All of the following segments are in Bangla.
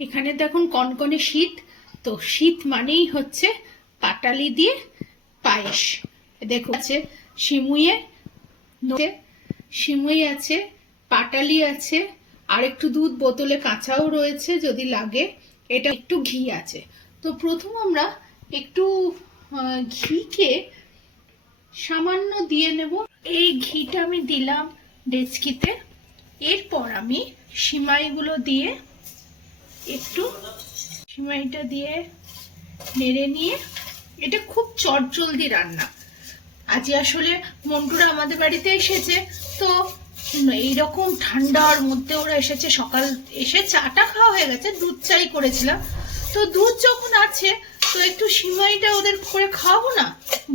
এখানে দেখুন কনকনে শীত, তো শীত মানেই হচ্ছে পাটালি দিয়ে পায়েস। দেখো আছে সিমুইয়ে, সিমুই আছে, পাটালি আছে, আর একটু দুধ বোতলে কাঁচাও রয়েছে যদি লাগে, এটা একটু ঘি আছে। তো প্রথম আমরা একটু ঘিকে সামান্য দিয়ে নেব। এই ঘিটা আমি দিলাম ডেচকিতে। এরপর আমি সিমাইগুলো দিয়ে একটু সিমাইটা দিয়ে নেড়ে নিয়ে, এটা খুব চটজলদি রান্না। আজ আসলে মন্টুরা আমাদের বাড়িতে এসেছে, তো এইরকম ঠান্ডার মধ্যে ওরা এসেছে, সকাল এসে চাটা খাওয়া হয়ে গেছে, দুধ চাই করেছিলাম। তো দুধ যখন আছে তো একটু সিমাইটা ওদের করে খাওয়াবো না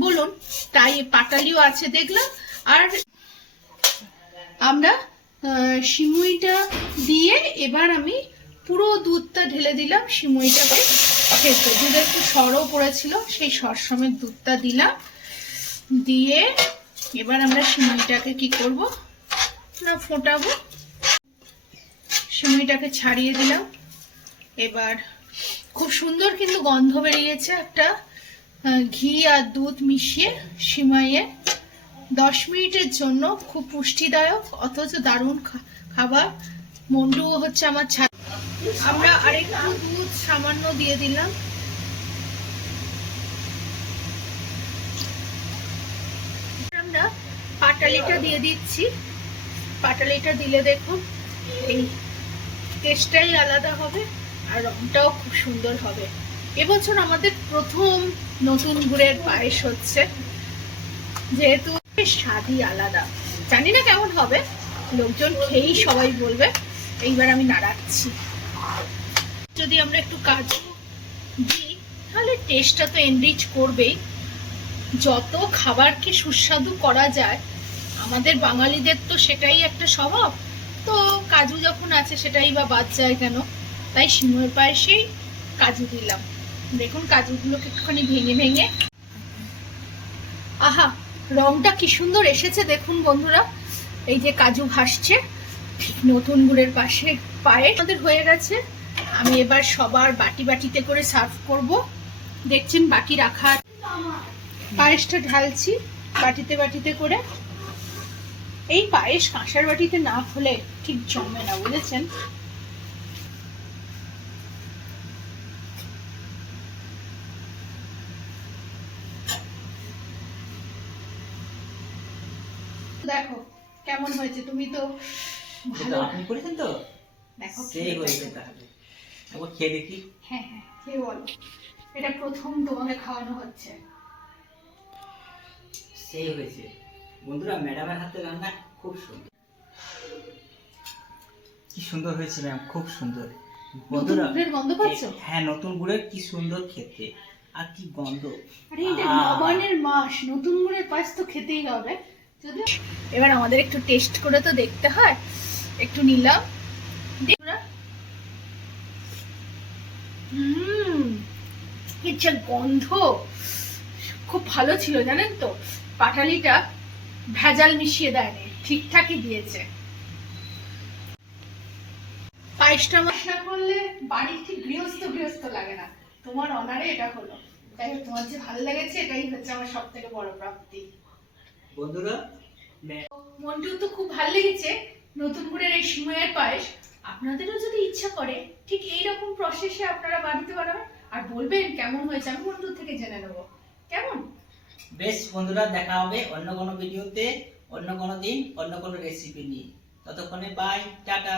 বলুন, তাই পাটালিও আছে দেখলাম। আর আমরা সিমুইটা দিয়ে এবার আমি পুরো দুধটা ঢেলে দিলাম সিমুইটাকে খেতে। দুধে একটু সরও পড়েছিল, সেই সর সমেত দুধটা দিলাম। দিয়ে এবার আমরা সিমুইটাকে কি করব না ফোটাবো। সিমুইটাকে ছাড়িয়ে দিলাম। এবার খুব সুন্দর কিন্তু গন্ধ বেরিয়েছে একটা ঘি আর দুধ মিশিয়ে সিমাইয়ে। 10 মিনিটের জন্য খুব পুষ্টিদায়ক অথচ দারুণ খাবার। মন্ডুও হচ্ছে আমার ছাড়। আমরা আরেকটু দুধ সামান্য দিয়ে দিলাম। আমরা পাটালিটা দিয়ে দিচ্ছি। পাটালিটা দিলে দেখুন এই টেস্টটাই আলাদা হবে আর রংটাও খুব সুন্দর হবে। এবছর আমাদের প্রথম নতুন গুড়ের পায়েস হচ্ছে, যেহেতু স্বাদই আলাদা। জানি না কেমন হবে, লোকজন খেয়েই সবাই বলবে। এইবার আমি নাড়াচ্ছি। যদি আমরা একটু কাজু দিই তাহলে টেস্টটা তো এনরিচ করবেই। যত খাবারকে সুস্বাদু করা যায়, আমাদের বাঙালিদের তো সেটাই একটা স্বভাব। তো কাজু যখন আছে সেটাই বা বাদ যায় কেন, তাই সিমুইয়ের পায়েসেই কাজু দিলাম। দেখুন কাজুগুলোকে একটুখানি ভেঙে ভেঙে, আহা রংটা কি সুন্দর এসেছে দেখুন বন্ধুরা। এই যে কাজু ভাসছে, ঠিক নতুন গুড়ের পাশে পায়েস আমাদের হয়ে গেছে। আমি এবার সবার বাটি বাটিতে করে সার্ভ করব। দেখছেন বাকি রাখার পায়েসটা ঢালছি বাটিতে বাটিতে করে। এই পায়েস কাঁসার বাটিতে না হলে ঠিক জমে না, বুঝেছেন। দেখো কেমন হয়েছে, তুমি তো ভালো আপনি করেছেন তো, দেখো সেই হয়েছে। তাহলে একবার খেয়ে দেখি। হ্যাঁ হ্যাঁ খেয়ে বলো। এটা প্রথম তোমাকে খাওয়ানো হচ্ছে। সেই হয়েছে বন্ধুরা, ম্যাডামের হাতে রান্না খুব সুন্দর। কি সুন্দর হয়েছে ম্যাম, খুব সুন্দর। বন্ধুরা গুড়ের গন্ধ পাচ্ছো? হ্যাঁ, নতুন গুড়ের কি সুন্দর খেতে, আর কি গন্ধ। আরে এটা নবান্নের মাস, নতুন গুড়ের পায়েস তো খেতেই হবে। যদি এবার আমাদের একটু টেস্ট করে তো দেখতে হয়, একটু নিলাম। ইচ্ছা গন্ধ খুব ভালো ছিল জানেন তো। পাটালিটা ভেজাল মিশিয়ে দেয়নি, ঠিকঠাকই দিয়েছে। পায়েসটা মশলা করলে বাড়ি ঠিক গৃহস্থ গৃহস্থ লাগে না। তোমার অনারে এটা হলো, তাই তোমার যে ভালো লেগেছে এটাই হচ্ছে আমার সব থেকে বড় প্রাপ্তি। বন্ধুরা মন্টু তো খুব ভালো লেগেছে নতুন গুড়ের এই সিমুইয়ের পায়েস। আপনাদেরও যদি ইচ্ছা করে ঠিক এইরকম প্রসেসে আপনারা বাড়িতে বানাবেন আর বলবেন কেমন হয়েছে, আমি মন্টুর থেকে জেনে নেবো কেমন। বেশ বন্ধুরা, দেখা হবে অন্য কোনো ভিডিওতে, অন্য কোনো দিন, অন্য কোনো রেসিপি নিয়ে। ততক্ষণে বাই, টাটা।